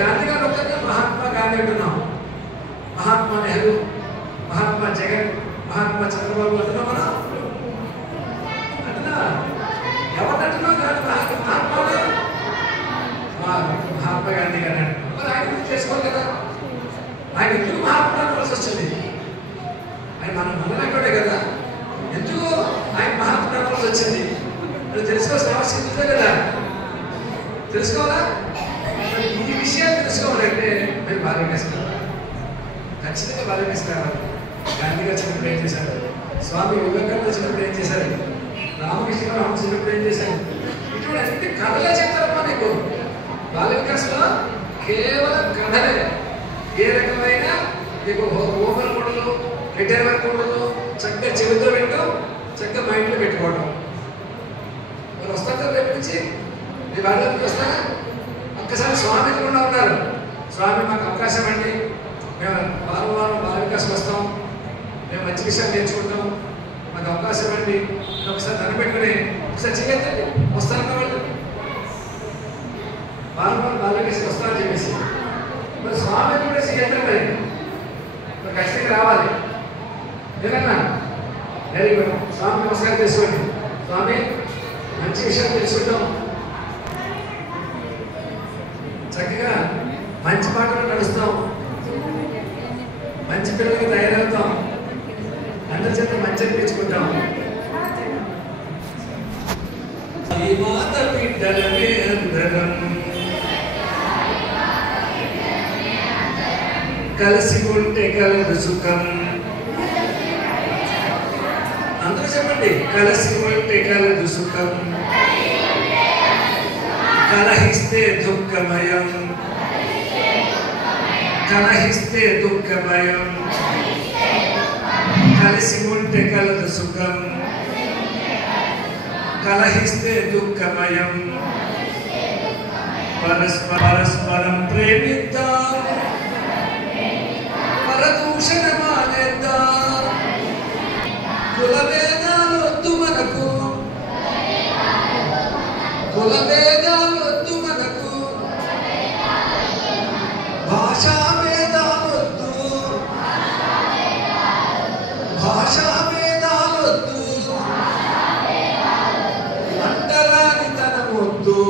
గాంధీ గారు ఒక్కరిగా మహాత్మా గాంధీ అంటున్నాం, మహాత్మా నెహ్రూ, మహాత్మా జగన్, మహాత్మా చంద్రబాబు అంటున్నాం మనం అంటున్నా. ఎవరంటున్నాం కాదు మహాత్మానే, మహాత్మా గాంధీ గారు అంటున్నాం. మరి ఆయన గురించి చేసుకోవాలి కదా. ఆయన ఎందుకు మహాత్మా అనుకోవాల్సి వచ్చింది? ఆయన మనలాంటి కదా, ఎందుకు ఆయన మహాత్మా అనుకోవాల్సి వచ్చింది? అది తెలుసుకోవాల్సిన అవసరం ఉందే కదా, తెలుసుకోవాలా? ఈ విషయాలు తెలుసుకోవాలంటే మీరు బాలవేసుకున్నారు, ఖచ్చితంగా బాలవేసుకున్నారు. గాంధీ గారు చిన్నప్పుడు ఏం చేశారు, స్వామి వివేకానంద చిన్నప్పుడు ఏం చేశారు, రామకృష్ణ రామ చిన్నప్పుడు ఏం చేశారు, ఇటువంటి అన్ని కథలే చెప్తారమ్మా నీకు. బాల వికాసంలో కేవలం కథలే. ఏ రకమైన నీకు హోంవర్క్ ఉండదు, రిటైర్ వర్క్ ఉండదు, చక్కగా చెవితో పెట్టు, చక్కగా మైండ్లో పెట్టుకోవడం. మరి వస్తాను కదా రేపు నుంచి మీ బాధ్యతకి వస్తానా? ఒక్కసారి స్వామి కూడా ఉన్నారు, స్వామి మాకు అవకాశం అండి, మేము వారం వారం బాల వికాసం వస్తాం, మేము మంచి విషయాలు నేర్చుకుంటాం, మాకు అవకాశం అండి ఒకసారి కనిపెట్టుకుని ఒకసారి చేయొద్దండి. వస్తానన్న వాళ్ళు వారం వారం బాల వికాసం వస్తానని చెప్పేసి మరి స్వామి కూడా చేయొద్దండి, మరి ఖచ్చితంగా రావాలి. ఏదన్నా వెరీ గుడ్. స్వామి నమస్కారం చేసుకోండి. స్వామి మంచి విషయాలు తెలుసుకుంటాం, చక్కగా మంచి పాటలు నడుస్తాం, మంచి పిల్లలకి తయారవుతాం, అందరి చేత మంచి అనిపించుకుంటాం. ఈ మాత బిడ్డలమే అందరం కలిసి ఉంటే కలదు సుఖం. అందరూ చెప్పండి, కలిసి ఉంటే కలదు సుఖం, కలహిస్తే దుఃఖమయం, కలహిస్తే దుఃఖమయం, కలిసి ఉంటే కలదు సుఖం, కలహిస్తే దుఃఖమయం. పరస్పరం ప్రేమిద్దాం, పరదూషణ మానేద్దాం, కులభేదాలు వద్దు మనకు, కులభేదాలు వద్దు మనకు, భాషా భేదాలు వద్దు, భాషా భేదాలు వద్దు, అంటరానితనం వద్దు.